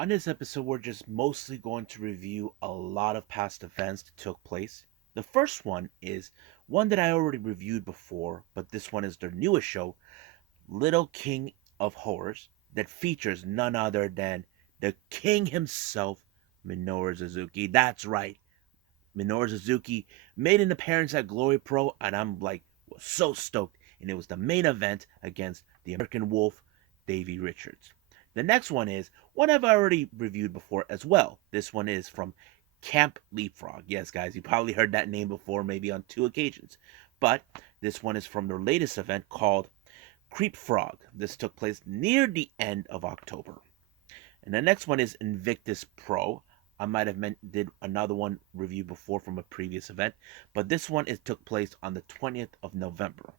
On this episode, we're just mostly going to review a lot of past events that took place. The first one is one that I already reviewed before, but this one is their newest show, Little King of Horrors, that features none other than the king himself, Minoru Suzuki. That's right, Minoru Suzuki made an appearance at Glory Pro, and was so stoked. And it was the main event against the American Wolf, Davey Richards. The next one is one I've already reviewed before as well. This one is from Camp Leapfrog. Yes, guys, you probably heard that name before, maybe on 2 occasions. But this one is from their latest event called Creepfrog. This took place near the end of October. And the next one is Invictus Pro. I might have did another one review before from a previous event, but this one took place on the 20th of November.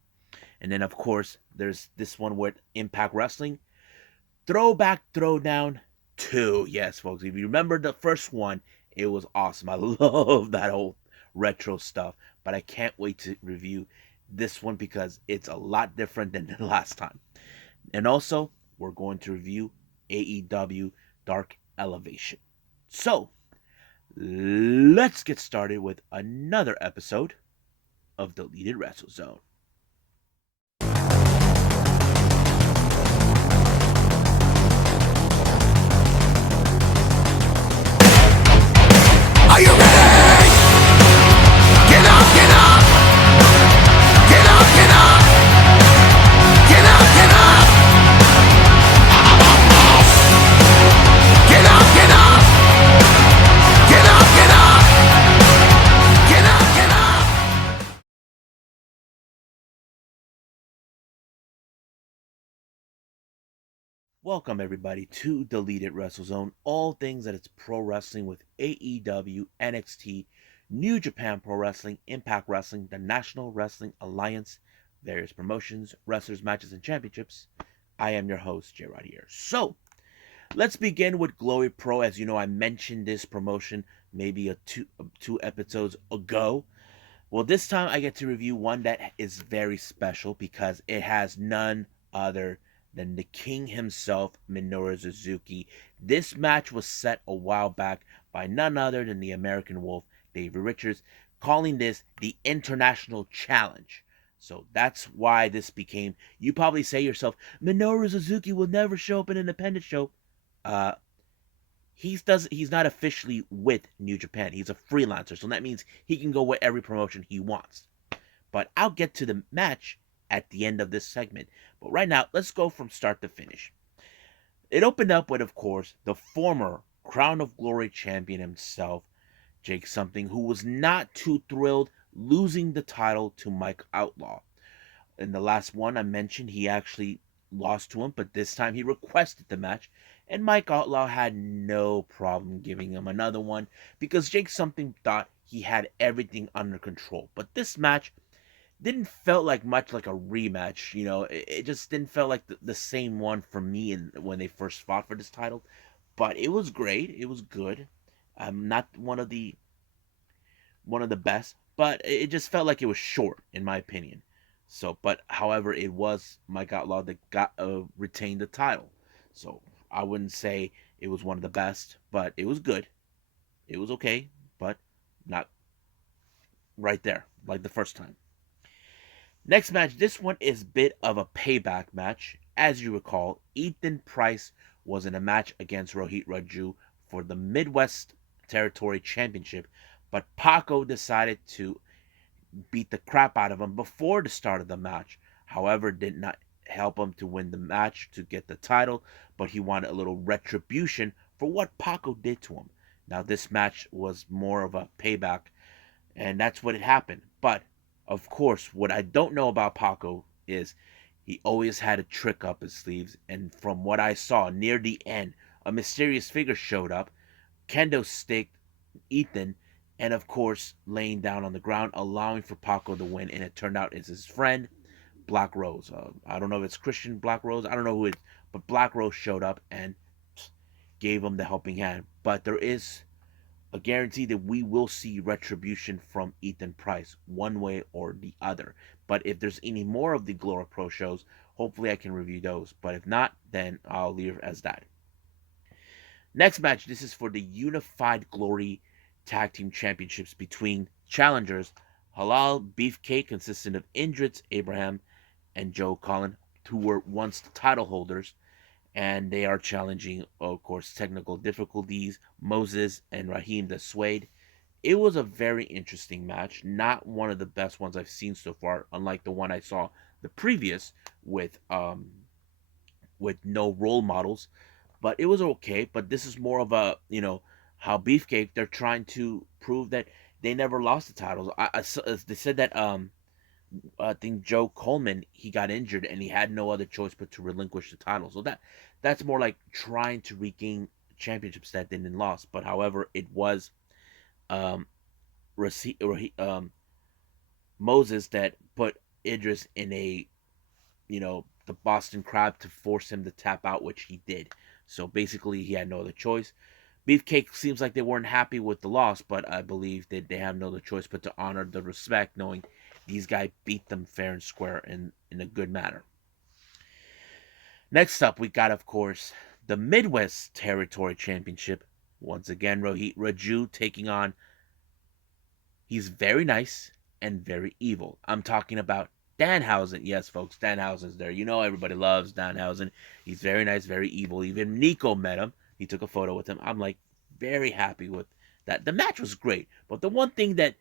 And then of course there's this one with Impact Wrestling, Throwback Throwdown 2. Yes, folks, if you remember the first one, it was awesome. I love that old retro stuff, but I can't wait to review this one because it's a lot different than the last time. And also, we're going to review AEW Dark Elevation. So, let's get started with another episode of Deleted Wrestle Zone. Are you ready? Get up, get up! Get up, get up! Get up, get up! Get up, get up! Get up, get up! Get up, get up! Welcome, everybody, to Deleted Wrestle Zone. All things that it's pro wrestling with AEW, NXT, New Japan Pro Wrestling, Impact Wrestling, the National Wrestling Alliance, various promotions, wrestlers, matches, and championships. I am your host, J. Rod here. So, let's begin with Glory Pro. As you know, I mentioned this promotion maybe two episodes ago. Well, this time I get to review one that is very special because it has none other than the king himself, Minoru Suzuki. This match was set a while back by none other than the American Wolf, Davey Richards, calling this the International Challenge. So that's why this became, you probably say yourself, Minoru Suzuki will never show up in an independent show. Uh, he's not officially with New Japan. He's a freelancer, so that means he can go with every promotion he wants. But I'll get to the match at the end of this segment. But right now, let's go from start to finish. It opened up with, of course, the former Crown of Glory champion himself, Jake Something, who was not too thrilled losing the title to Mike Outlaw. In the last one I mentioned, he actually lost to him, but this time he requested the match, and Mike Outlaw had no problem giving him another one because Jake Something thought he had everything under control. But this match didn't felt like much like a rematch. It just didn't feel like the same one for me when they first fought for this title. But it was great. It was good. Not one of the best, but it just felt like it was short in my opinion. So, but however, it was Mike Outlaw that got retained the title. So I wouldn't say it was one of the best, but it was good. It was okay, but not right there like the first time. Next match, this one is a bit of a payback match. As you recall, Ethan Price was in a match against Rohit Raju for the Midwest Territory Championship, but Paco decided to beat the crap out of him before the start of the match. However, did not help him to win the match to get the title, but he wanted a little retribution for what Paco did to him. Now, this match was more of a payback, and that's what had happened. But of course, what I don't know about Paco is he always had a trick up his sleeves, and from what I saw near the end, a mysterious figure showed up, kendo sticked Ethan, and of course, laying down on the ground, allowing for Paco to win, and it turned out it's his friend, Black Rose. I don't know if it's Christian Black Rose, I don't know who it is, but Black Rose showed up and gave him the helping hand. But there is a guarantee that we will see retribution from Ethan Price one way or the other. But if there's any more of the Glory Pro shows, hopefully I can review those. But if not, then I'll leave it as that. Next match, this is for the Unified Glory Tag Team Championships between challengers Halal Beefcake, consisting of Indris Abraham and Joe Collin, who were once the title holders, and they are challenging, of course, technical difficulties, Moses and Raheem the Suede. It was a very interesting match, not one of the best ones I've seen so far, unlike the one I saw the previous with no role models, but it was okay. But this is more of a, how Beefcake, they're trying to prove that they never lost the titles. They said that I think Joe Coleman, he got injured and he had no other choice but to relinquish the title. So that's more like trying to regain championships that they didn't lost. But however, it was um, Moses that put Idris in a, the Boston Crab to force him to tap out, which he did. So basically, he had no other choice. Beefcake seems like they weren't happy with the loss, but I believe that they have no other choice but to honor the respect, knowing these guys beat them fair and square in a good manner. Next up, we got, of course, the Midwest Territory Championship. Once again, Rohit Raju taking on. He's very nice and very evil. I'm talking about Danhausen. Yes, folks, Danhausen's there. You know everybody loves Danhausen. He's very nice, very evil. Even Nico met him. He took a photo with him. I'm like very happy with that. The match was great, but the one thing that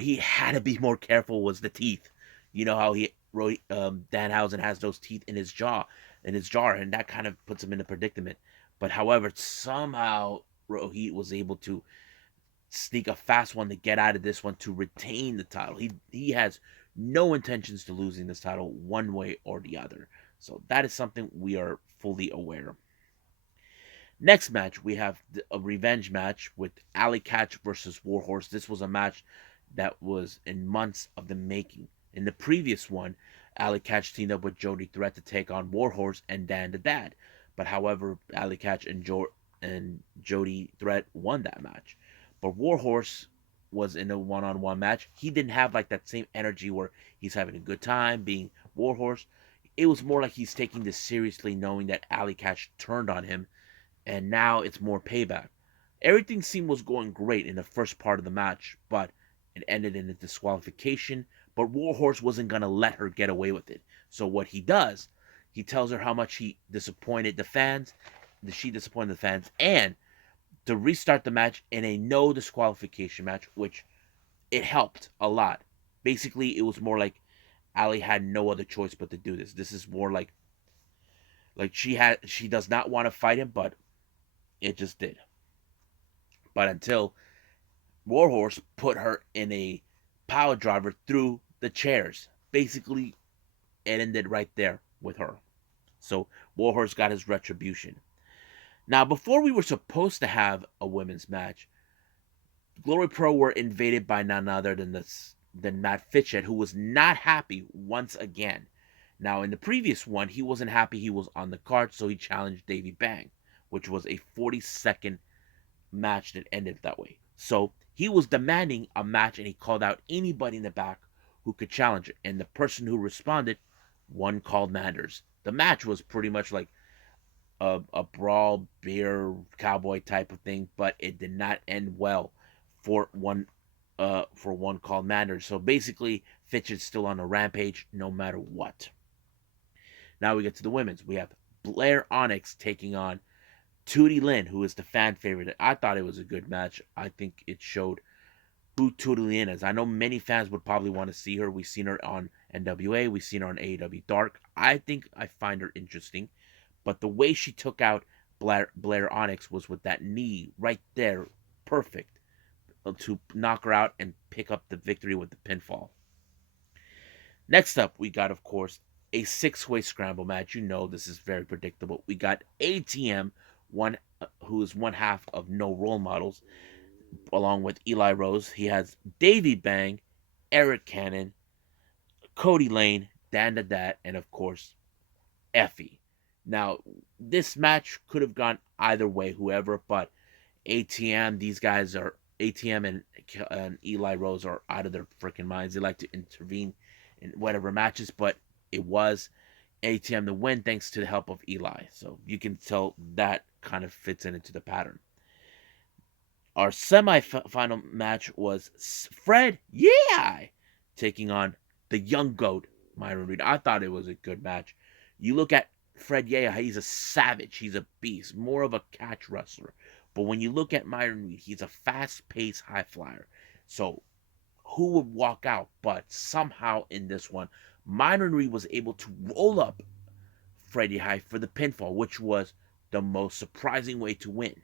he had to be more careful was the teeth. You know how Danhausen has those teeth in his jar, and that kind of puts him in a predicament. But however, somehow Rohit was able to sneak a fast one to get out of this one to retain the title. He has no intentions to losing this title one way or the other. So that is something we are fully aware. Next match, we have a revenge match with Alley Catch versus Warhorse. This was a match that was in months of the making. In the previous one, Alley Catch teamed up with Jody Threat to take on Warhorse and Dan the Dad. But however, Alley Catch and Jody Threat won that match. But Warhorse was in a one-on-one match. He didn't have like that same energy where he's having a good time being Warhorse. It was more like he's taking this seriously, knowing that Alley Catch turned on him, and now it's more payback. Everything seemed was going great in the first part of the match, but it ended in a disqualification. But Warhorse wasn't gonna let her get away with it. So what he does, he tells her how much he disappointed the fans, she disappointed the fans, and to restart the match in a no disqualification match, which it helped a lot. Basically, it was more like Ali had no other choice but to do this. This is more like she does not want to fight him, but it just did. But until Warhorse put her in a power driver through the chairs. Basically, it ended right there with her. So Warhorse got his retribution. Now, before we were supposed to have a women's match, Glory Pro were invaded by none other than Matt Fitchett, who was not happy once again. Now, in the previous one, he wasn't happy he was on the card, so he challenged Davey Bang, which was a 40-second match that ended that way. So he was demanding a match, and he called out anybody in the back who could challenge it. And the person who responded, one called Manders. The match was pretty much like a brawl, beer, cowboy type of thing, but it did not end well for one called Manders. So basically, Fitch is still on a rampage no matter what. Now we get to the women's. We have Blair Onyx taking on Tootie Lynn, who is the fan favorite. I thought it was a good match. I think it showed who Tootie Lynn is. I know many fans would probably want to see her. We've seen her on NWA. We've seen her on AEW Dark. I think I find her interesting. But the way she took out Blair Onyx was with that knee right there. Perfect. To knock her out and pick up the victory with the pinfall. Next up, we got, of course, a six-way scramble match. You know this is very predictable. We got ATM, who is one half of No Role Models, along with Eli Rose. He has Davey Bang, Eric Cannon, Cody Lane, Dan the Dat, and of course, Effie. Now, this match could have gone either way, whoever, but ATM and Eli Rose are out of their freaking minds. They like to intervene in whatever matches, but it was ATM the win thanks to the help of Eli. So you can tell that kind of fits into the pattern. Our semi-final match was Fred taking on the young goat, Myron Reed. I thought it was a good match. You look at Fred he's a savage. He's a beast. More of a catch wrestler. But when you look at Myron Reed, he's a fast-paced high flyer. So who would walk out? But somehow in this one, Myron Reed was able to roll up Freddie High for the pinfall, which was the most surprising way to win.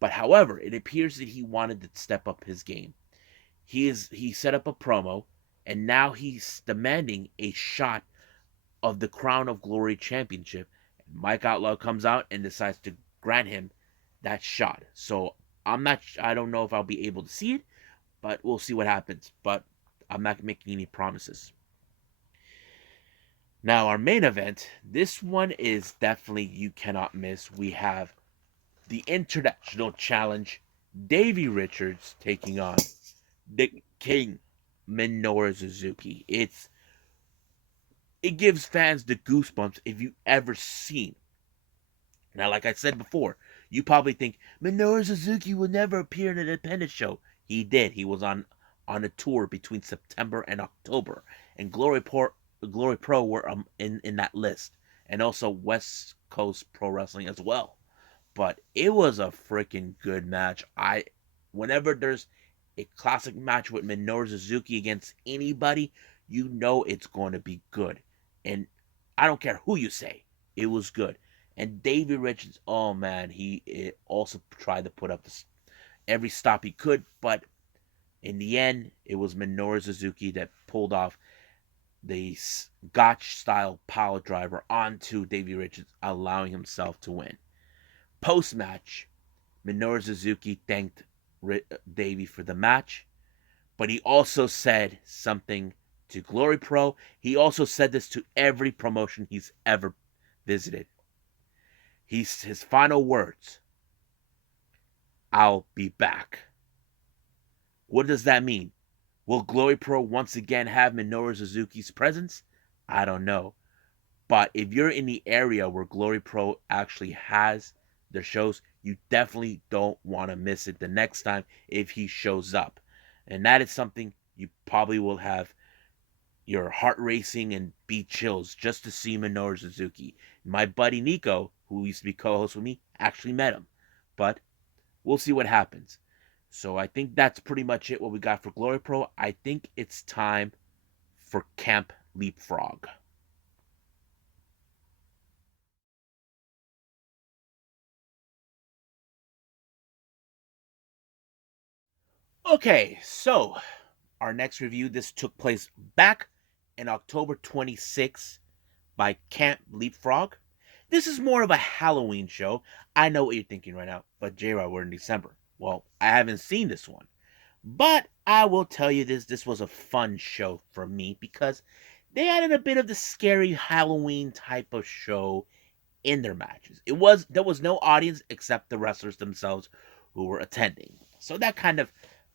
But however, it appears that he wanted to step up his game. He set up a promo, and now he's demanding a shot of the Crown of Glory Championship. Mike Outlaw comes out and decides to grant him that shot. So I don't know if I'll be able to see it, but we'll see what happens. But I'm not making any promises. Now, our main event, this one is definitely you cannot miss. We have the International Challenge, Davey Richards taking on the King, Minoru Suzuki. It gives fans the goosebumps if you ever seen. Now, like I said before, you probably think Minoru Suzuki will never appear in an independent show. He did. He was on a tour between September and October, and Glory Pro were in that list, and also West Coast Pro Wrestling as well. But it was a freaking good match. Whenever there's a classic match with Minoru Suzuki against anybody, you know it's going to be good. And I don't care who you say, it was good. And Davey Richards, oh man, he also tried to put up every stop he could, but in the end, it was Minoru Suzuki that pulled off the Gotch-style power driver onto Davey Richards, allowing himself to win. Post-match, Minoru Suzuki thanked Davey for the match, but he also said something to Glory Pro. He also said this to every promotion he's ever visited. His final words, "I'll be back." What does that mean? Will Glory Pro once again have Minoru Suzuki's presence? I don't know. But if you're in the area where Glory Pro actually has their shows, you definitely don't want to miss it the next time if he shows up. And that is something you probably will have your heart racing and be chills just to see Minoru Suzuki. My buddy Nico, who used to be co-host with me, actually met him. But we'll see what happens. So I think that's pretty much it what we got for Glory Pro. I think it's time for Camp Leapfrog. Okay, so our next review, this took place back in October 26th by Camp Leapfrog. This is more of a Halloween show. I know what you're thinking right now, but J-Rod, we're in December. Well, I haven't seen this one. But I will tell you this was a fun show for me because they added a bit of the scary Halloween type of show in their matches. There was no audience except the wrestlers themselves who were attending. So that kind of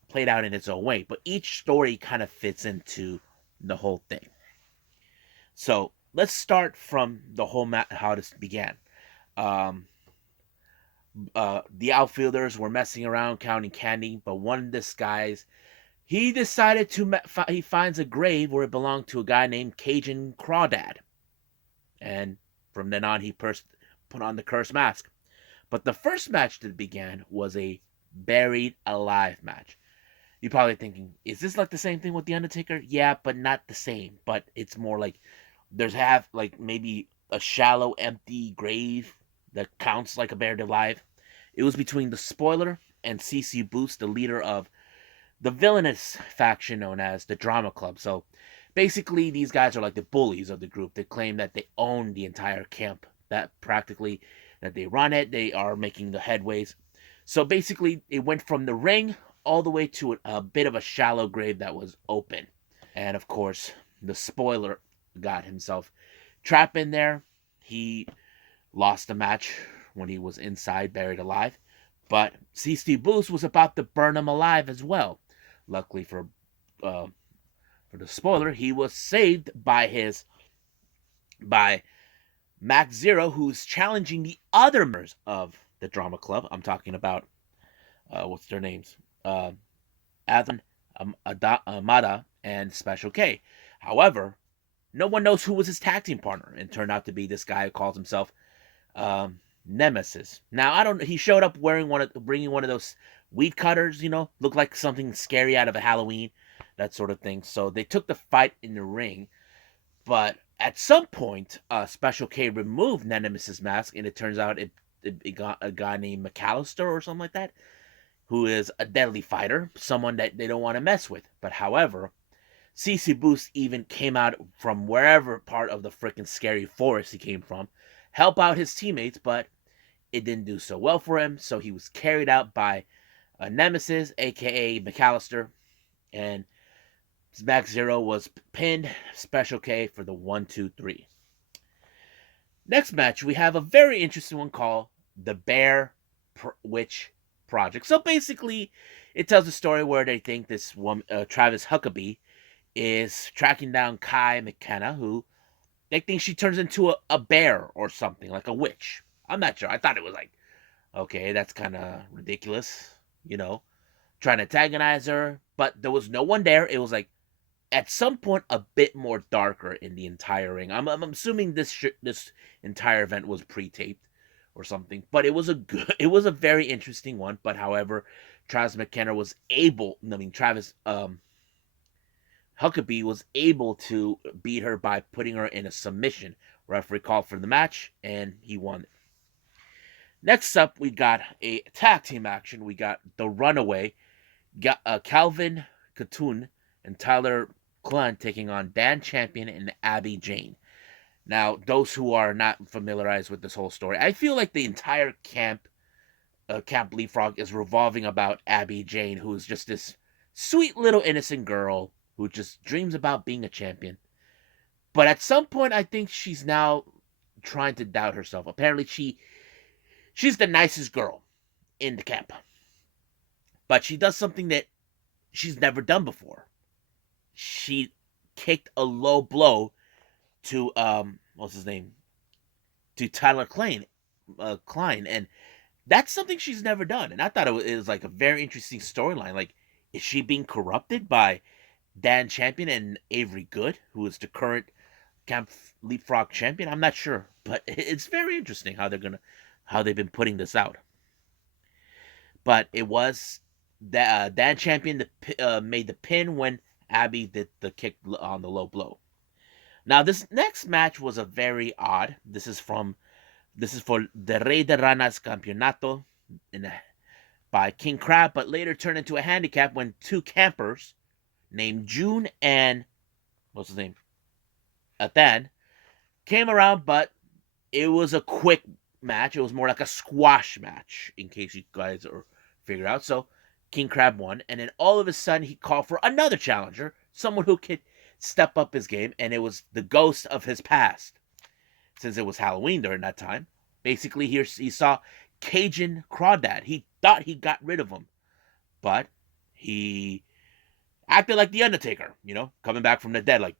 played out in its own way, but each story kind of fits into the whole thing. So let's start from the whole how this began. The outfielders were messing around counting candy, but one of these guys, he decided he finds a grave where it belonged to a guy named Cajun Crawdad. And from then on, he put on the cursed mask. But the first match that began was a buried alive match. You're probably thinking, is this like the same thing with The Undertaker? Yeah, but not the same. But it's more like like maybe a shallow, empty grave that counts like a buried alive. It was between the Spoiler and CC Boost, the leader of the villainous faction known as the Drama Club. So basically, these guys are like the bullies of the group. They claim that they own the entire camp, that they run it, they are making the headways. So basically, it went from the ring all the way to a bit of a shallow grave that was open. And of course, the Spoiler got himself trapped in there. He lost the match when he was inside, buried alive. But CC Boost was about to burn him alive as well. Luckily for the Spoiler, he was saved by Max Zero, who's challenging the other members of the Drama Club. I'm talking about, what's their names? Adhan, Amada, and Special K. However, no one knows who was his tag team partner, and turned out to be this guy who calls himself Nemesis. Now, I don't. He showed up bringing one of those weed cutters. Looked like something scary out of a Halloween, that sort of thing. So they took the fight in the ring, but at some point, Special K removed Nemesis' mask, and it turns out it got a guy named McAllister or something like that, who is a deadly fighter, someone that they don't want to mess with. But however, CC Boost even came out from wherever part of the freaking scary forest he came from, help out his teammates, but it didn't do so well for him, so he was carried out by Nemesis, aka McAllister, and Max Zero was pinned. Special K for the 1-2-3. Next match, we have a very interesting one called the Bear Witch Project. So basically, it tells a story where they think this woman, Travis Huckabee, is tracking down Kai McKenna, who they think she turns into a bear or something, like a witch. I'm not sure. I thought it was like, okay, that's kind of ridiculous, trying to antagonize her. But there was no one there. It was like, at some point, a bit more darker in the entire ring. I'm assuming this entire event was pre-taped or something. But it was a very interesting one. But however, Travis Huckabee was able to beat her by putting her in a submission. Referee called for the match, and he won. Next up, we got a tag team action. We got the Runaway, Calvin Katun and Tyler Clun taking on Dan Champion and Abby Jane. Now, those who are not familiarized with this whole story, I feel like the entire Camp Leapfrog is revolving about Abby Jane, who is just this sweet little innocent girl who just dreams about being a champion. But at some point, I think she's now trying to doubt herself. Apparently, she's the nicest girl in the camp. But she does something that she's never done before. She kicked a low blow to, what's his name? To Tyler Klein, and that's something she's never done. And I thought it was like a very interesting storyline. Like, is she being corrupted by Dan Champion and Avery Good, who is the current Camp Leapfrog champion? I'm not sure, but it's very interesting how they've been putting this out. But it was Dan Champion made the pin when Abby did the kick on the low blow. Now this next match was a very odd. This is for the Rey de Ranas Campeonato by King Crab, but later turned into a handicap when two campers named June and what's his name? Athan came around, but it was a quick match. It was more like a squash match, in case you guys are figure out. So King Crab won, and then all of a sudden he called for another challenger, someone who could step up his game, and it was the ghost of his past. Since it was Halloween during that time, basically he saw Cajun Crawdad. He thought he got rid of him, but he acted like the Undertaker, coming back from the dead, like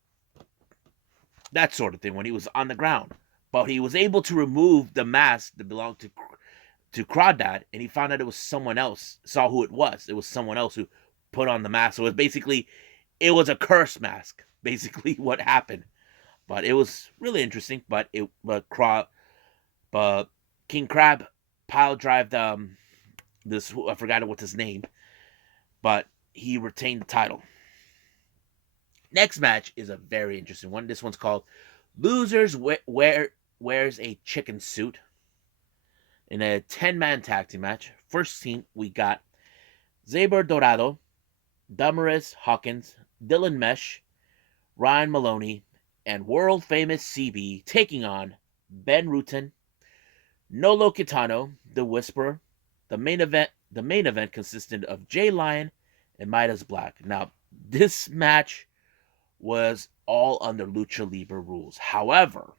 that sort of thing when he was on the ground. But he was able to remove the mask that belonged to Crawdad, and he found out it was someone else. Saw who it was. It was someone else who put on the mask. So it was a curse mask, basically what happened. But it was really interesting. But King Crab pile drived this. I forgot what's his name, but he retained the title. Next match is a very interesting one. This one's called Losers Wears a Chicken Suit in a 10-man tag team match. First team, we got Zaber Dorado, Damaris Hawkins, Dylan Mesh, Ryan Maloney, and world-famous CB taking on Ben Rutan, Nolo Kitano, The Whisperer. The main event consisted of Jay Lyon and Midas Black. Now, this match was all under Lucha Libre rules. However,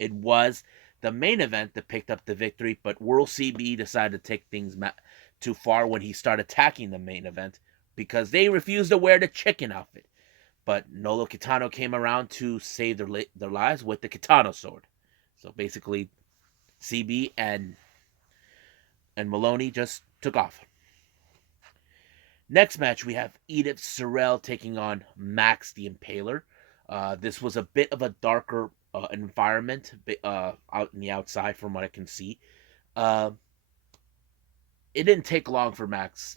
it was the main event that picked up the victory, but World CB decided to take things too far when he started attacking the main event because they refused to wear the chicken outfit. But Nolo Kitano came around to save their lives with the Kitano sword. So basically, CB and Maloney just took off. Next match, we have Edith Sorrell taking on Max the Impaler. This was a bit of a darker environment out in the outside, from what I can see. Uh, it didn't take long for Max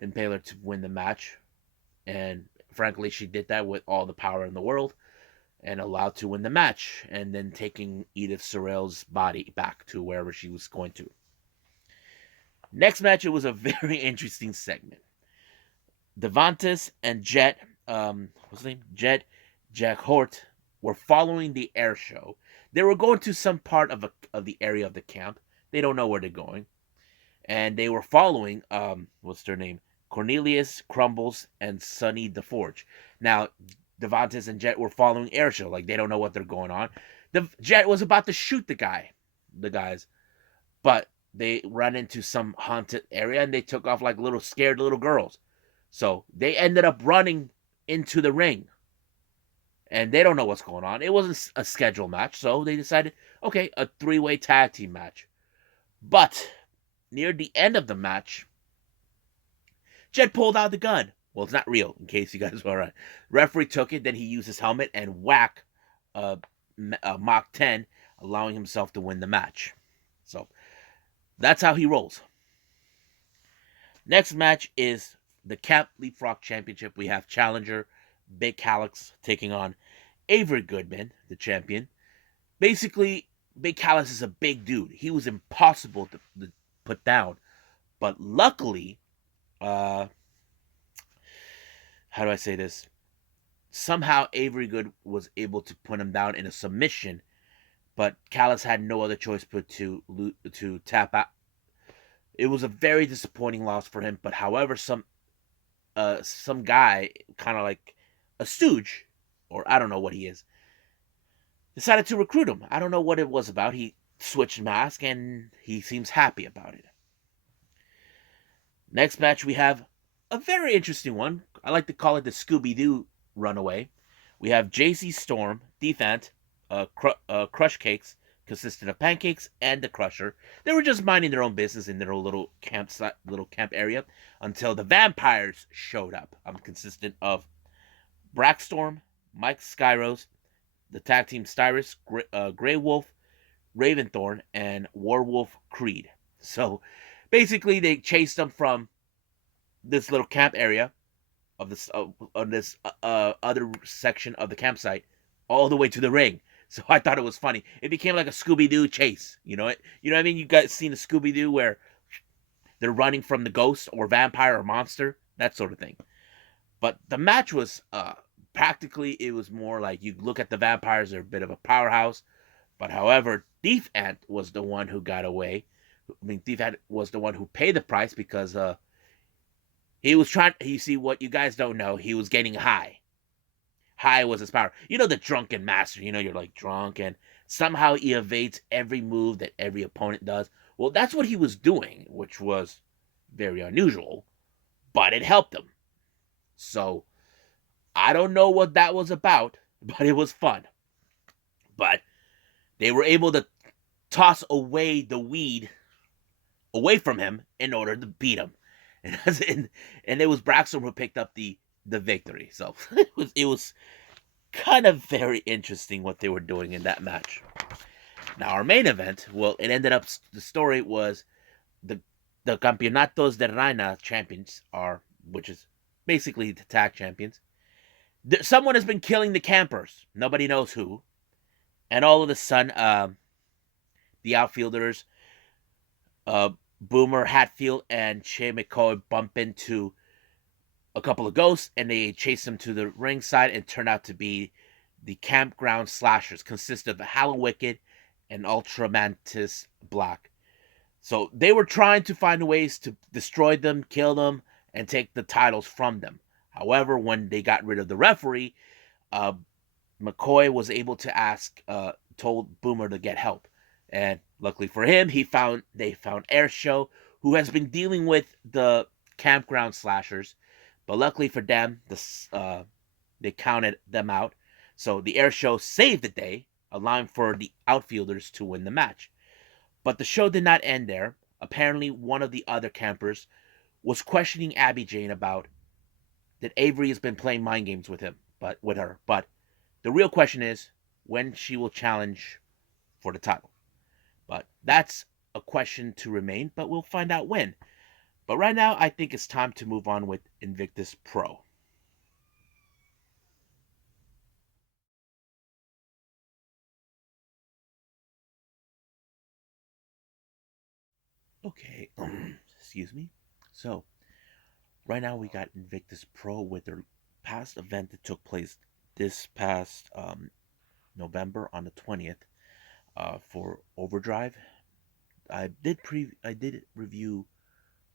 Impaler to win the match, and frankly, she did that with all the power in the world and allowed to win the match, and then taking Edith Sorrell's body back to wherever she was going to. Next match, it was a very interesting segment. Devantis and Jet, what's his name? Jack Hort, were following the air show. They were going to some part of the area of the camp. They don't know where they're going. And they were following, what's their name? Cornelius, Crumbles, and Sonny the Forge. Now, Devantis and Jet were following air show. Like, they don't know what they're going on. The Jet was about to shoot the guys. But they ran into some haunted area and they took off like little scared little girls. So they ended up running into the ring. And they don't know what's going on. It wasn't a scheduled match, so they decided, okay, a 3-way tag team match. But near the end of the match, Jet pulled out the gun. Well, it's not real, in case you guys were right. Referee took it, then he used his helmet and whacked Mach 10, allowing himself to win the match. So that's how he rolls. Next match is the Camp Leapfrog Championship. We have challenger Big Calix taking on Avery Goodman, the champion. Basically, Big Calix is a big dude. He was impossible to put down. But luckily, how do I say this? Somehow Avery Good was able to put him down in a submission, but Callis had no other choice but to tap out. It was a very disappointing loss for him. But however, some guy, kind of like a stooge, or I don't know what he is, decided to recruit him. I don't know what it was about. He switched mask and he seems happy about it. Next match, we have a very interesting one. I like to call it the Scooby-Doo runaway. We have JC Storm, Defant, Crush Cakes, consisted of Pancakes and the Crusher. They were just minding their own business in their little camp area until the vampires showed up. I'm consistent of Brackstorm, Mike Skyros, the tag team Styrus, Grey Wolf, Raventhorn, and Warwolf Creed. So basically, they chased them from this little camp area of this other section of the campsite all the way to the ring. So I thought it was funny. It became like a Scooby-Doo chase. You know what I mean? You guys seen a Scooby-Doo where they're running from the ghost or vampire or monster, that sort of thing. But the match was practically, it was more like, you look at the vampires, they're a bit of a powerhouse. But however, Thief Ant was the one who got away. I mean, Thief Ant was the one who paid the price because he was trying. You see, what you guys don't know, he was getting high. High was his power. You know, the drunken master. You know, you're like drunk and somehow he evades every move that every opponent does. Well, that's what he was doing, which was very unusual, but it helped him. So I don't know what that was about, but it was fun. But they were able to toss away the weed away from him in order to beat him. And it was Braxton who picked up the victory. So it was kind of very interesting what they were doing in that match. Now our main event, well, it ended up, the story was the Campeonatos de Reina champions which is basically the tag champions. Someone has been killing the campers. Nobody knows who. And all of a sudden, the outfielders, Boomer Hatfield and Che McCoy bump into a couple of ghosts, and they chase them to the ringside and turn out to be the Campground Slashers, consist of Hallowicked and Ultramantis Black. So they were trying to find ways to destroy them, kill them, and take the titles from them. However, when they got rid of the referee, McCoy was able to told Boomer to get help. And luckily for him, they found Airshow, who has been dealing with the Campground Slashers. But luckily for them, they counted them out. So the Airshow saved the day, allowing for the outfielders to win the match. But the show did not end there. Apparently, one of the other campers was questioning Abby Jane about that Avery has been playing mind games with her. But the real question is when she will challenge for the title. But that's a question to remain, but we'll find out when. But right now, I think it's time to move on with Invictus Pro. Okay, excuse me. So, right now we got Invictus Pro with their past event that took place this past November on the 20th for Overdrive. I did review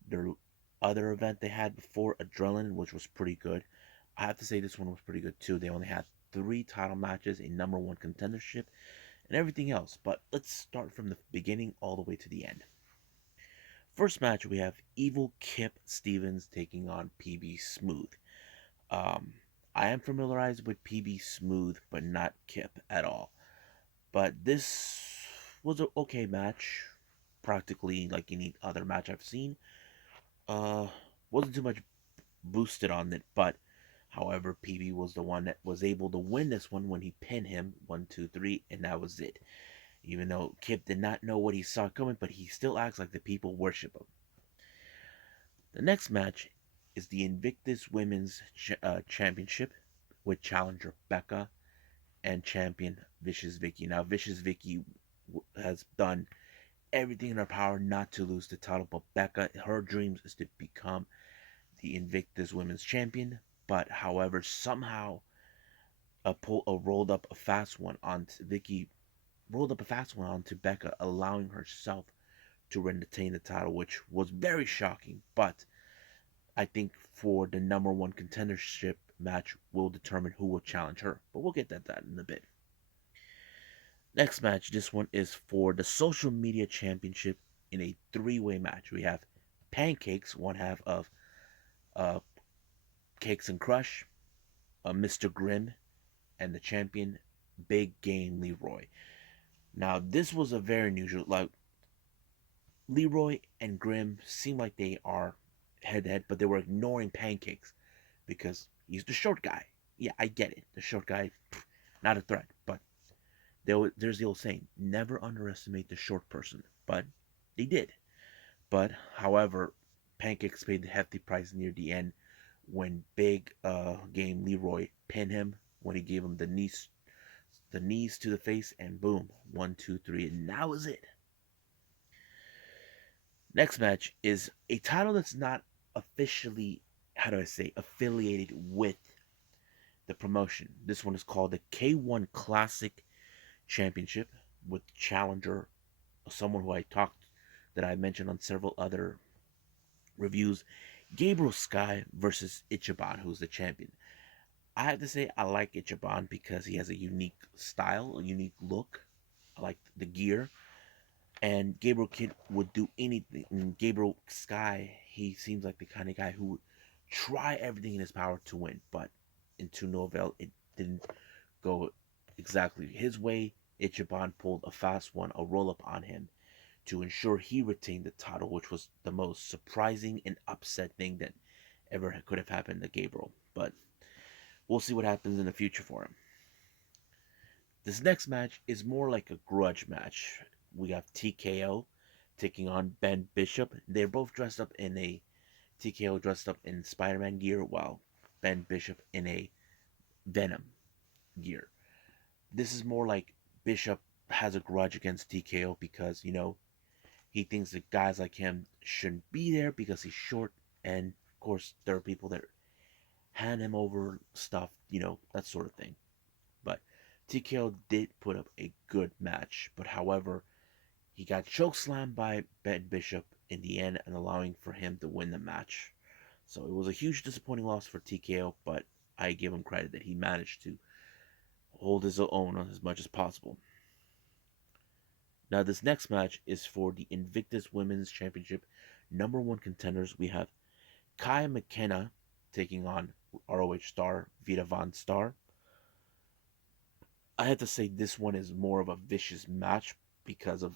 their other event they had before, Adrenaline, which was pretty good. I have to say this one was pretty good too. They only had 3 title matches, a number one contendership, and everything else. But let's start from the beginning all the way to the end. First match, we have Evil Kip Stevens taking on PB Smooth. Um, I am familiarized with PB Smooth, but not Kip at all. But this was an okay match, practically like any other match I've seen. Uh, wasn't too much boosted on it, but however, PB was the one that was able to win this one when he pinned him 1, 2, 3, and that was it. Even though Kip did not know what he saw coming, but he still acts like the people worship him. The next match is the Invictus Women's Championship with challenger Becca and champion Vicious Vicky. Now, Vicious Vicky has done everything in her power not to lose the title, but Becca, her dreams is to become the Invictus Women's Champion. But however, somehow rolled up a fast one on Vicky, rolled up a fast one onto Becca, allowing herself to retain the title, which was very shocking. But I think for the number one contendership match will determine who will challenge her. But we'll get that in a bit. Next match, this one is for the social media championship in a 3-way match. We have Pancakes, one half of uh, Cakes and Crush, Mr. Grimm, and the champion Big Game Leroy. Now this was a very unusual. Like Leroy and Grimm seem like they are head to head, but they were ignoring Pancakes because he's the short guy. Yeah, I get it. The short guy, not a threat. But there's the old saying: never underestimate the short person. But they did. But however, Pancakes paid the hefty price near the end when Big Game Leroy pinned him when he gave him the knees to the face, and boom, 1, 2, 3, and that was it. Next match is a title that's not officially, how do I say, affiliated with the promotion. This one is called the K1 Classic Championship with challenger, someone who that I mentioned on several other reviews, Gabriel Sky versus Ichiban, who's the champion. I have to say I like Ichiban because he has a unique style, a unique look. I like the gear. And Gabriel Kid would do anything. And Gabriel Sky, he seems like the kind of guy who would try everything in his power to win. But into no avail, it didn't go exactly his way. Ichiban pulled a fast one, a roll up on him to ensure he retained the title, which was the most surprising and upset thing that ever could have happened to Gabriel. But we'll see what happens in the future for him. This next match is more like a grudge match. We have TKO taking on Ben Bishop. They're both dressed up in a TKO dressed up in Spider-Man gear, while Ben Bishop in a Venom gear. This is more like Bishop has a grudge against TKO because, he thinks that guys like him shouldn't be there because he's short, and of course there are people that hand him over stuff, that sort of thing. But TKO did put up a good match, but however, he got chokeslammed by Ben Bishop in the end and allowing for him to win the match. So it was a huge disappointing loss for TKO, but I give him credit that he managed to hold his own as much as possible. Now, this next match is for the Invictus Women's Championship number one contenders. We have Kai McKenna taking on ROH star Vita Von Star. I have to say this one is more of a vicious match because of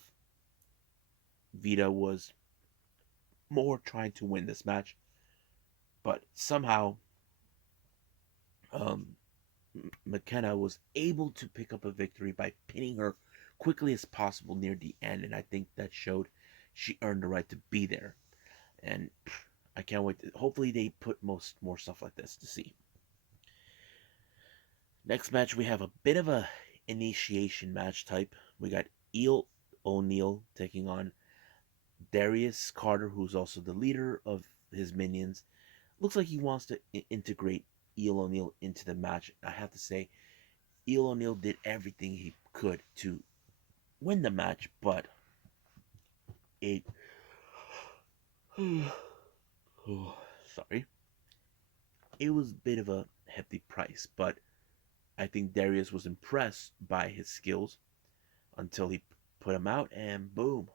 Vita was more trying to win this match, but somehow um, McKenna was able to pick up a victory by pinning her quickly as possible near the end, and I think that showed she earned the right to be there. And I can't wait. Hopefully, they put most more stuff like this to see. Next match, we have a bit of a initiation match type. We got Eel O'Neill taking on Darius Carter, who's also the leader of his minions. Looks like he wants to integrate Eel O'Neill into the match. I have to say, Eel O'Neill did everything he could to win the match, but it. Sorry. It was a bit of a hefty price, but I think Darius was impressed by his skills until he put him out, and boom.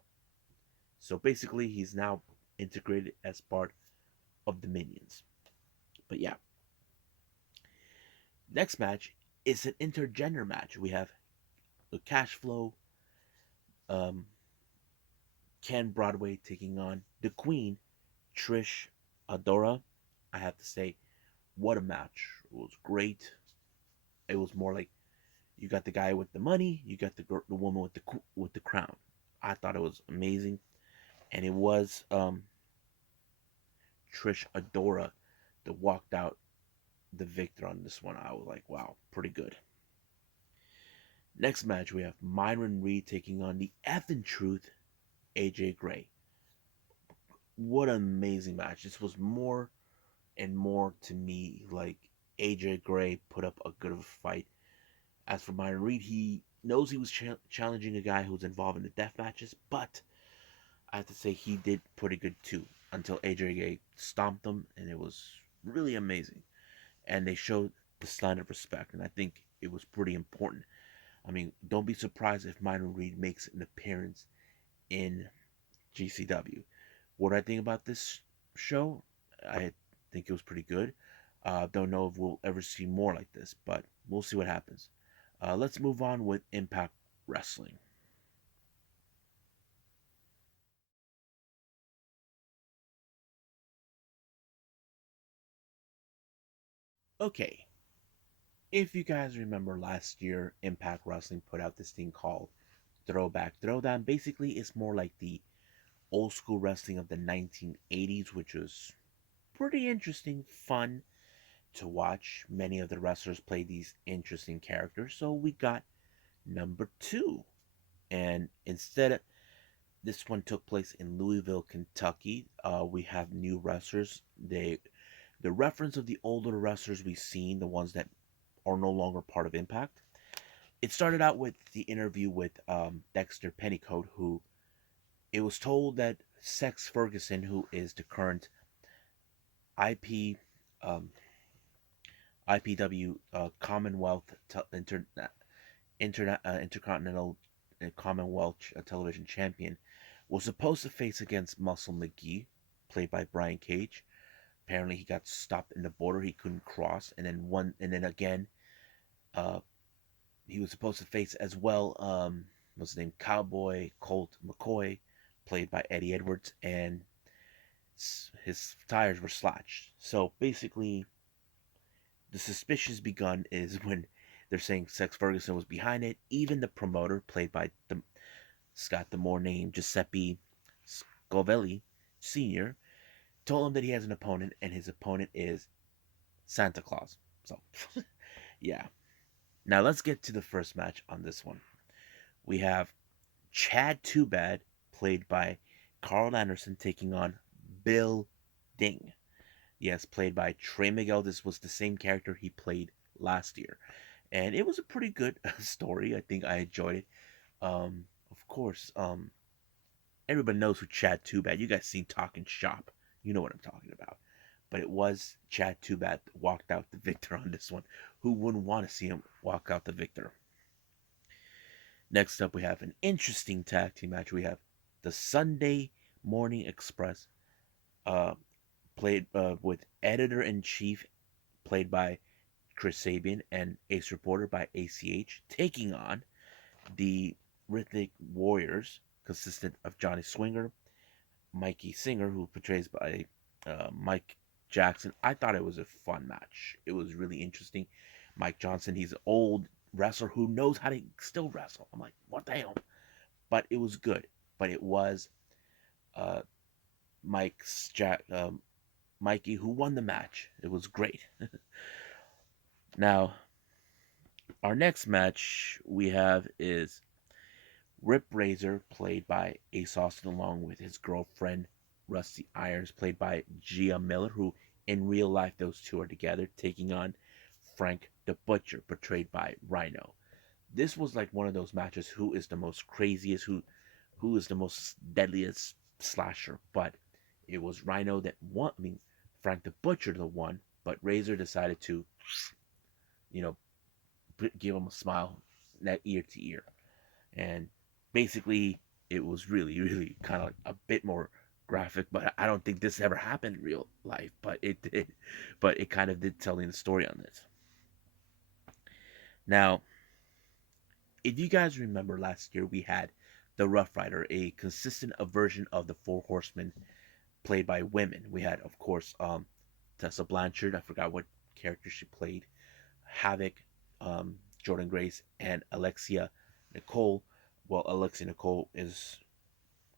So basically, he's now integrated as part of the minions. But yeah, next match is an intergender match. We have the Cash Flow, um, Ken Broadway taking on the Queen, Trish Adora. I have to say, what a match! It was great. It was more like you got the guy with the money, you got the woman with the crown. I thought it was amazing, and it was Trish Adora that walked out the victor on this one. I was like, wow, pretty good. Next match, we have Myron Reed taking on the effing truth, AJ Gray. What an amazing match. This was more and more to me like AJ Gray put up a good of a fight. As for Myron Reed, he knows he was challenging a guy who's involved in the death matches, but I have to say he did pretty good too until AJ Gray stomped him, and it was really amazing. And they showed the sign of respect, and I think it was pretty important. I mean, don't be surprised if Myron Reed makes an appearance in GCW. What do I think about this show? I think it was pretty good. Don't know if we'll ever see more like this, but we'll see what happens. Let's move on with Impact Wrestling. Okay, if you guys remember last year, Impact Wrestling put out this thing called Throwback Throwdown. Basically, it's more like the old school wrestling of the 1980s, which was pretty interesting, fun to watch. Many of the wrestlers played these interesting characters. So we got number two. And instead of this one took place in Louisville, Kentucky. We have new wrestlers. The reference of the older wrestlers we've seen, the ones that are no longer part of Impact. It started out with the interview with Dexter Pennycoat, who it was told that Sex Ferguson, who is the current IP um, IPW Commonwealth Intercontinental Commonwealth Television Champion, was supposed to face against Muscle McGee, played by Brian Cage. Apparently, he got stopped in the border; he couldn't cross, and then again, uh, he was supposed to face as well. What's his name? Cowboy Colt McCoy, played by Eddie Edwards, and his tires were slashed. So basically, the suspicions begun is when they're saying Sex Ferguson was behind it. Even the promoter, played by the Scott Demore name Giuseppe Scovelli Sr., told him that he has an opponent, and his opponent is Santa Claus. So, yeah. Now let's get to the first match on this one. We have Chad Too Bad, played by Carl Anderson, taking on Bill Ding. Yes, played by Trey Miguel. This was the same character he played last year. And it was a pretty good story. I think I enjoyed it. Of course, everybody knows who Chad Too Bad. You guys seen Talking Shop. You know what I'm talking about. But it was Chad Too Bad that walked out the victor on this one. Who wouldn't want to see him walk out the victor? Next up, we have an interesting tag team match. We have the Sunday Morning Express, uh, played with Editor in Chief, played by Chris Sabian and Ace Reporter by ACH, taking on the Rhythmic Warriors, consistent of Johnny Swinger, Mikey Singer, who portrays by Mike Jackson. I thought it was a fun match. It was really interesting. Mike Johnson, he's an old wrestler who knows how to still wrestle. I'm like, what the hell? But it was good. But it was uh, Mike's Mikey who won the match. It was great. Now, our next match we have is Rip Razor, played by Ace Austin, along with his girlfriend Rusty Irons, played by Gia Miller, who in real life those two are together, taking on Frank the Butcher, portrayed by Rhino. This was like one of those matches. Who is the most craziest? Who is the most deadliest slasher? But it was Rhino that won. I mean, Frank the Butcher the one, but Razor decided to, you know, give him a smile, that ear to ear, and basically it was really, really kind of like a bit more graphic. But I don't think this ever happened in real life, but it did. But it kind of did telling the story on this. Now, if you guys remember last year, we had the Rough Rider, a consistent version of the Four Horsemen, played by women. We had, of course, Tessa Blanchard. I forgot what character she played. Havoc, Jordan Grace, and Alexia Nicole. Well, Alexia Nicole is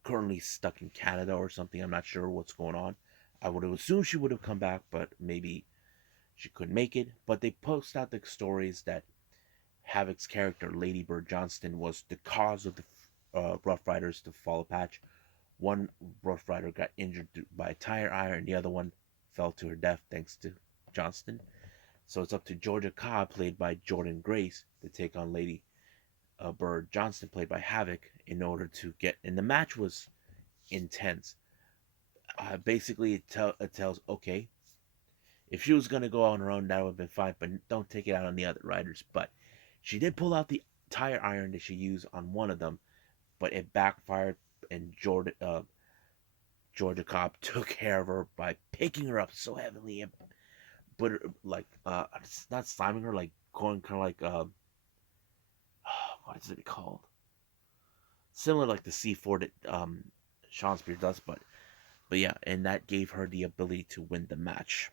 currently stuck in Canada or something. I'm not sure what's going on. I would have assumed she would have come back, but maybe she couldn't make it. But they post out the stories that Havoc's character, Lady Bird Johnston, was the cause of the Rough Riders to fall patch. One Rough Rider got injured by a tire iron, and the other one fell to her death thanks to Johnston. So it's up to Georgia Cobb, played by Jordan Grace, to take on Lady Bird Johnston, played by Havoc, in order to get. And the match was intense. Basically, it tells, okay, if she was going to go on her own, that would have been fine, but don't take it out on the other riders. But she did pull out the tire iron that she used on one of them, but it backfired, and Georgia Cobb took care of her by picking her up so heavily and put her like not slamming her, like going kind of like what is it called? Similar like the C4 that Sean Spears does, but yeah, and that gave her the ability to win the match.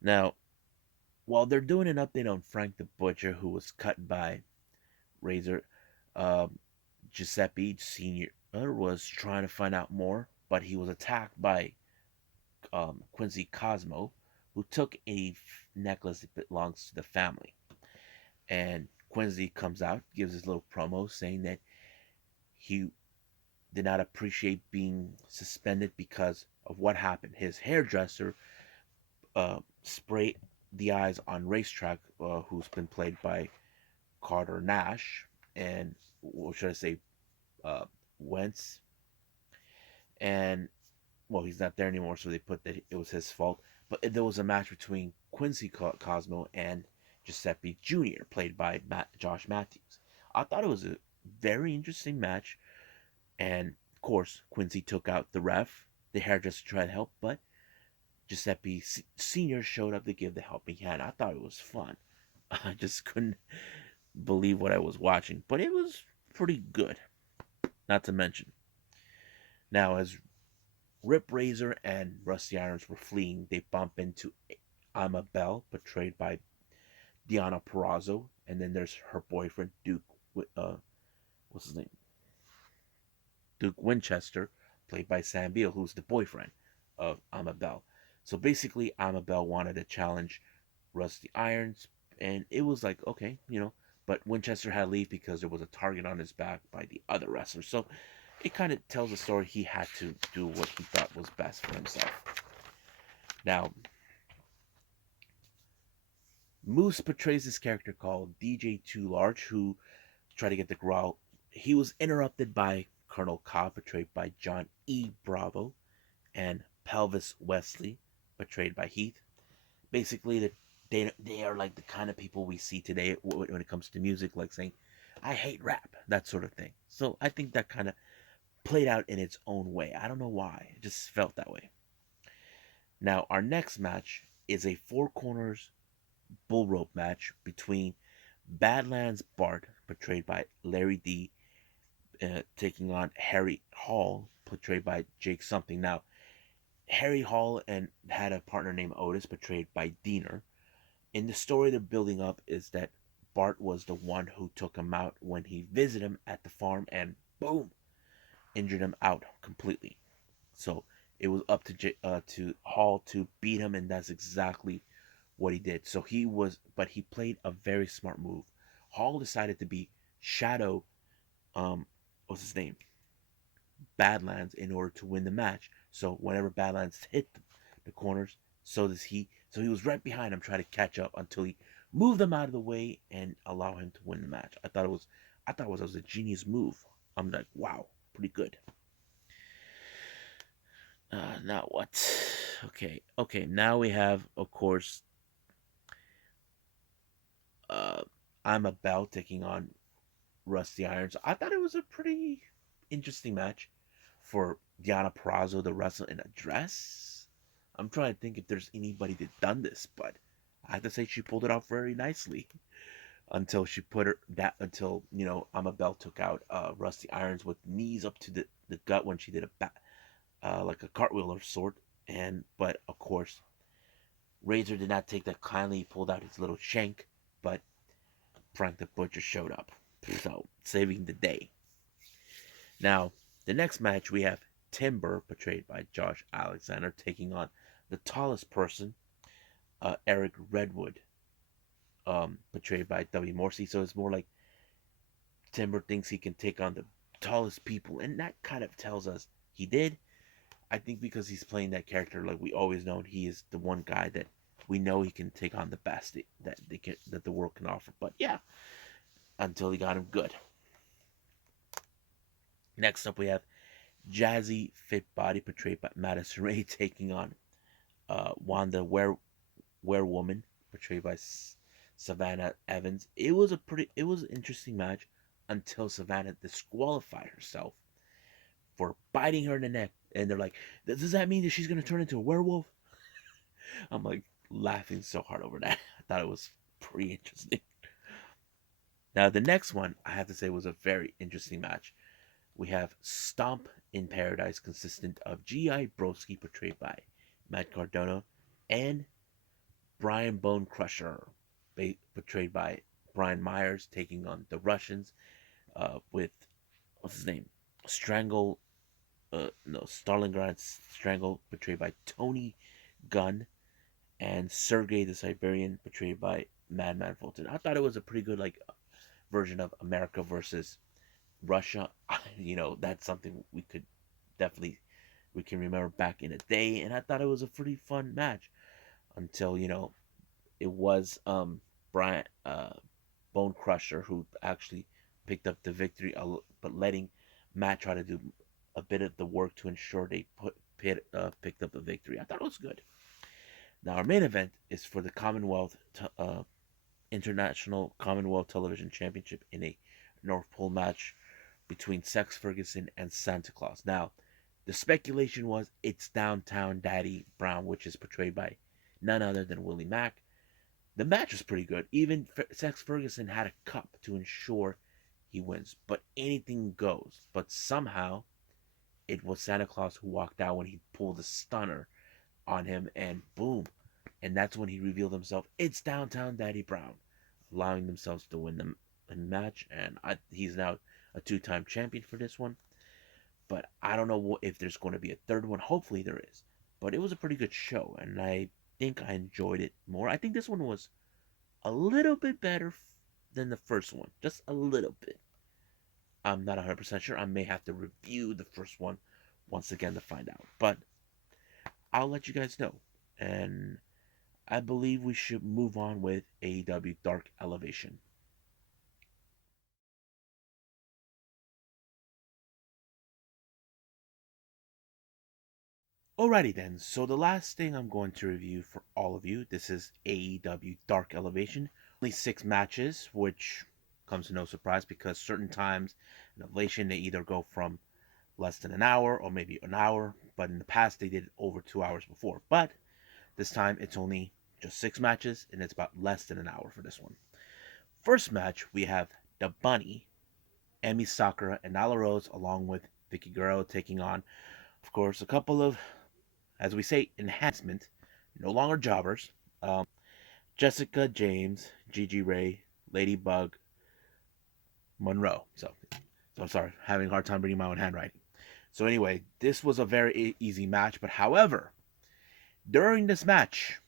Now, while they're doing an update on Frank the Butcher, who was cut by Razor, um, Giuseppe Senior was trying to find out more, but he was attacked by Quincy Cosmo, who took a necklace that belongs to the family. And Quincy comes out, gives his little promo saying that he did not appreciate being suspended because of what happened. His hairdresser sprayed the eyes on Racetrack, who's been played by Carter Nash, and what should I say, uh, Wentz, and well, he's not there anymore, so they put that it was his fault. But there was a match between Quincy Cosmo and Giuseppe Jr., played by Josh Matthews. I thought it was a very interesting match, and of course, Quincy took out the ref. The hairdresser tried to help, but Giuseppe Sr. showed up to give the helping hand. I thought it was fun. I just couldn't believe what I was watching, but it was pretty good. Not to mention, now as Rip Razor and Rusty Irons were fleeing, they bump into Ama Bell, portrayed by Diana Perrazzo, and then there's her boyfriend Duke. What's his name? Duke Winchester, played by Sam Beale, who's the boyfriend of Ama Bell. So basically, Ama Bell wanted to challenge Rusty Irons, and it was like, okay, but Winchester had to leave because there was a target on his back by the other wrestler. So it kind of tells the story he had to do what he thought was best for himself. Now, Moose portrays this character called DJ Too Large, who tried to get the growl. He was interrupted by Colonel Cobb, portrayed by John E. Bravo, and Pelvis Wesley, portrayed by Heath. Basically, they are like the kind of people we see today when it comes to music, like saying, I hate rap, that sort of thing. So I think that kind of played out in its own way. I don't know why. It just felt that way. Now, our next match is a Four Corners bull rope match between Badlands Bart, portrayed by Larry D, taking on Harry Hall, portrayed by Jake something. Now, Harry Hall and had a partner named Otis, portrayed by Diener. In the story they're building up is that Bart was the one who took him out when he visited him at the farm and boom, injured him out completely. So it was up to Hall to beat him, and that's exactly what he did. So but he played a very smart move. Hall decided to be Shadow, what's his name, Badlands, in order to win the match. So whenever Badlands hit the corners, so does he. So he was right behind him, trying to catch up until he moved them out of the way and allow him to win the match. I thought it was a genius move. I'm like, wow, pretty good. Now what? Okay. Now we have, of course, uh, I'm about taking on Rusty Irons. I thought it was a pretty interesting match for Diana Perrazzo to wrestle in a dress. I'm trying to think if there's anybody that done this, but I have to say she pulled it off very nicely until she put her that until Amabel took out Rusty Irons with knees up to the gut when she did like a cartwheel of sort. And but of course Razor did not take that kindly. He pulled out his little shank, but Frank the Butcher showed up, so saving the day. Now, the next match we have Timber, portrayed by Josh Alexander, taking on the tallest person, Eric Redwood, portrayed by W. Morrissey. So it's more like Timber thinks he can take on the tallest people, and that kind of tells us he did. I think because he's playing that character, like we always known, he is the one guy that we know he can take on the best that the world can offer. But yeah, until he got him good. Next up, we have Jazzy Fit Body, portrayed by Madison Ray, taking on Wanda Werewoman, portrayed by Savannah Evans. It was an interesting match until Savannah disqualified herself for biting her in the neck, and they're like, "Does that mean that she's gonna turn into a werewolf?" I'm like laughing so hard over that. I thought it was pretty interesting. Now the next one I have to say was a very interesting match. We have Stomp in Paradise, consistent of G.I. Broski, portrayed by Matt Cardona, and Brian Bone Crusher, portrayed by Brian Myers, taking on the Russians with, what's his name? Strangle, no, Stalingrad Strangle, portrayed by Tony Gunn, and Sergey the Siberian, portrayed by Madman Fulton. I thought it was a pretty good version of America versus Russia. That's something definitely we can remember back in the day, and I thought it was a pretty fun match until it was Brian Bone Crusher who actually picked up the victory, but letting Matt try to do a bit of the work to ensure they picked up the victory. I thought it was good. Now our main event is for the International Commonwealth Television Championship in a North Pole match between Sex Ferguson and Santa Claus. Now, the speculation was it's Downtown Daddy Brown, which is portrayed by none other than Willie Mack. The match was pretty good. Even Sex Ferguson had a cup to ensure he wins. But anything goes. But somehow, it was Santa Claus who walked out when he pulled a stunner on him, and boom. And that's when he revealed himself. It's Downtown Daddy Brown, allowing themselves to win the match. And he's now a two-time champion for this one. But I don't know if there's going to be a third one. Hopefully there is. But it was a pretty good show, and I think I enjoyed it more. I think this one was a little bit better than the first one. Just a little bit. I'm not 100% sure. I may have to review the first one once again to find out. But I'll let you guys know. And I believe we should move on with AEW Dark Elevation. Alrighty then, so the last thing I'm going to review for all of you, this is AEW Dark Elevation. Only 6 matches, which comes to no surprise because certain times in Elevation they either go from less than an hour or maybe an hour, but in the past they did over 2 hours before. But this time it's only just 6 matches, and it's about less than an hour for this one. First match, we have the Bunny, Emi Sakura, and Nyla Rose, along with Vicky Guerrero, taking on, of course, a couple of, as we say, enhancement, no longer jobbers. Jessica James, Gigi Ray, Ladybug, Monroe. So I'm sorry, having a hard time reading my own handwriting. So anyway, this was a very easy match, but however, during this match,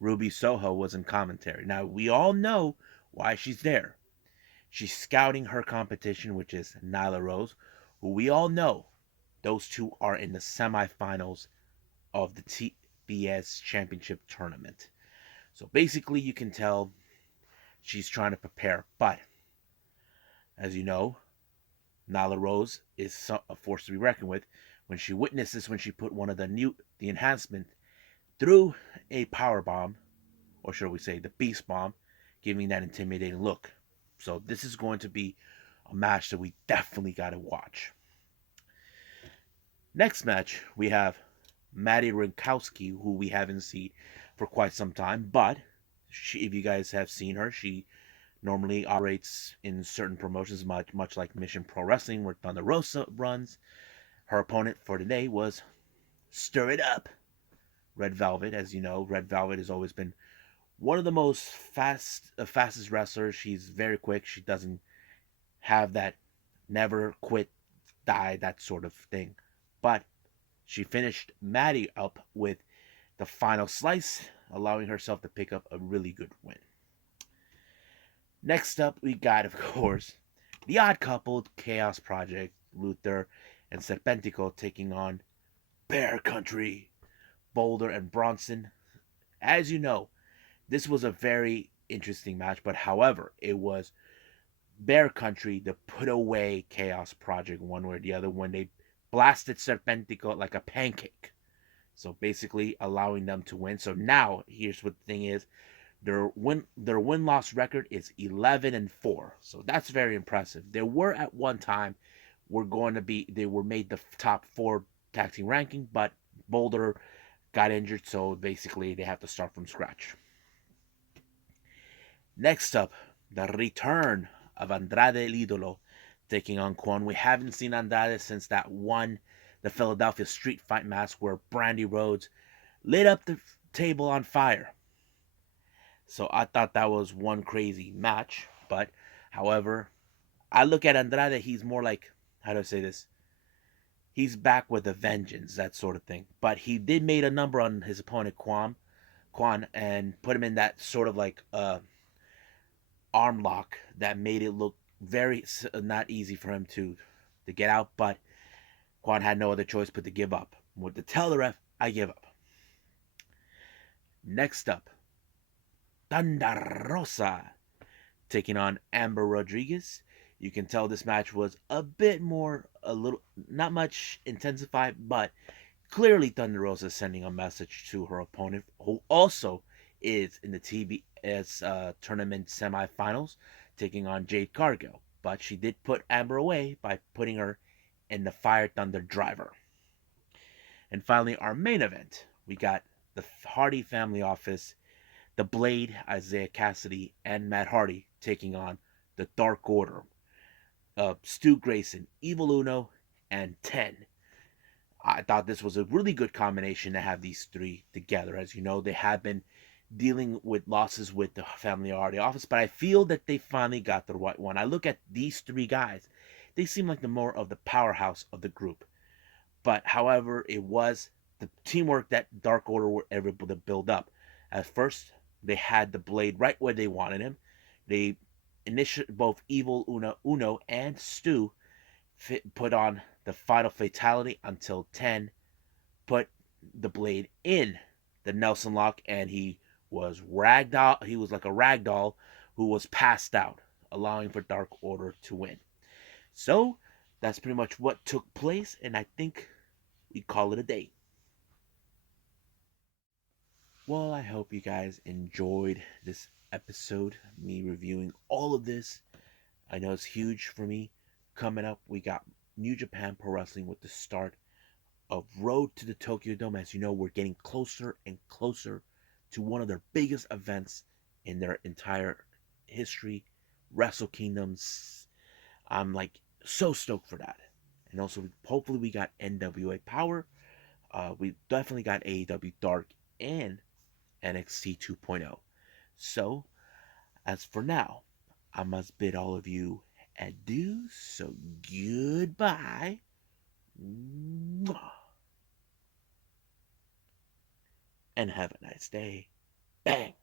Ruby Soho was in commentary. Now, we all know why she's there. She's scouting her competition, which is Nyla Rose, who we all know those two are in the semifinals of the TBS Championship Tournament. So basically, you can tell she's trying to prepare. But, as you know, Nyla Rose is a force to be reckoned with. When she witnessed this, when she put one of the enhancement through a power bomb, or should we say the beast bomb, giving that intimidating look. So this is going to be a match that we definitely got to watch. Next match, we have Maddie Rinkowski, who we haven't seen for quite some time, but if you guys have seen her, she normally operates in certain promotions, much like Mission Pro Wrestling, where Thunder Rosa runs. Her opponent for today was Stir It Up, Red Velvet. As you know, Red Velvet has always been one of the most fastest wrestlers. She's very quick. She doesn't have that never quit, die, that sort of thing. But she finished Maddie up with the final slice, allowing herself to pick up a really good win. Next up, we got, of course, the Odd Couple, Chaos Project, Luther and Serpentico taking on Bear Country, Boulder and Bronson. As you know, this was a very interesting match, but however, it was Bear Country that put away Chaos Project one way or the other when they blasted Serpentico like a pancake. So basically allowing them to win. So now, here's what the thing is. Their win-loss record is 11-4. So that's very impressive. They were at one time they were made the top 4 tag team ranking, but Boulder got injured, so basically they have to start from scratch. Next up, the return of Andrade El Idolo taking on Kwon. We haven't seen Andrade since that the Philadelphia street fight match where Brandy Rhodes lit up the table on fire. So I thought that was one crazy match. But, however, I look at Andrade, he's more like, how do I say this? He's back with a vengeance, that sort of thing. But he did make a number on his opponent, Kwon, and put him in that sort of like arm lock that made it look very not easy for him to get out. But Kwon had no other choice but to give up. With to tell the ref, I give up. Next up, Thunder Rosa taking on Amber Rodriguez. You can tell this match was a little, not much intensified, but clearly Thunder Rosa is sending a message to her opponent, who also is in the TBS tournament semifinals, taking on Jade Cargill. But she did put Amber away by putting her in the Fire Thunder Driver. And finally, our main event, we got the Hardy Family Office, the Blade, Isaiah Cassidy, and Matt Hardy taking on the Dark Order, Stu Grayson, Evil Uno, and 10. I thought this was a really good combination to have these three together. As you know, they have been dealing with losses with the Family Hardy Office, but I feel that they finally got the right one. I look at these three guys, they seem like the more of the powerhouse of the group. But however, it was the teamwork that Dark Order were able to build up. At first, they had the Blade right where they wanted him. They both Evil Uno and Stu put on the final fatality until 10 put the Blade in the Nelson lock, and he was ragdoll. He was like a ragdoll who was passed out, allowing for Dark Order to win. So that's pretty much what took place, and I think we call it a day. Well, I hope you guys enjoyed this episode, me reviewing all of this. I know it's huge for me. Coming up, we got New Japan Pro Wrestling with the start of Road to the Tokyo Dome. As you know, we're getting closer and closer to one of their biggest events in their entire history, Wrestle Kingdoms. I'm like so stoked for that. And also, hopefully, we got NWA Power. We definitely got AEW Dark and NXT 2.0. So, as for now, I must bid all of you adieu. So, goodbye. And have a nice day. Bang.